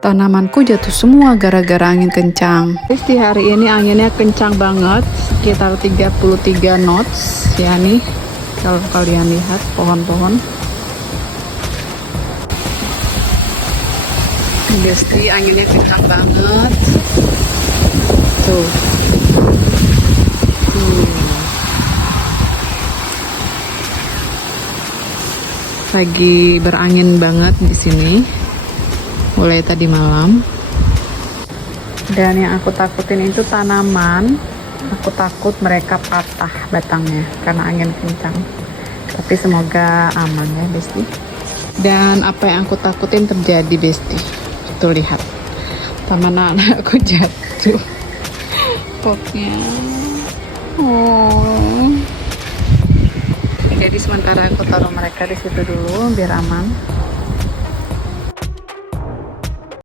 Tanamanku jatuh semua gara-gara angin kencang. Di hari ini anginnya kencang banget, sekitar 33 knots. Ya nih, kalau kalian lihat pohon-pohon. Besti, anginnya kencang banget. Tuh. Lagi berangin banget di sini. Mulai tadi malam. Dan yang aku takutin itu tanaman. Aku takut mereka patah batangnya karena angin kencang. Tapi semoga aman ya, Besti. Dan apa yang aku takutin terjadi, Besti. Tuh lihat. Taman anakku jatuh. Pokoknya. Oh. Jadi sementara aku taruh mereka di situ dulu biar aman.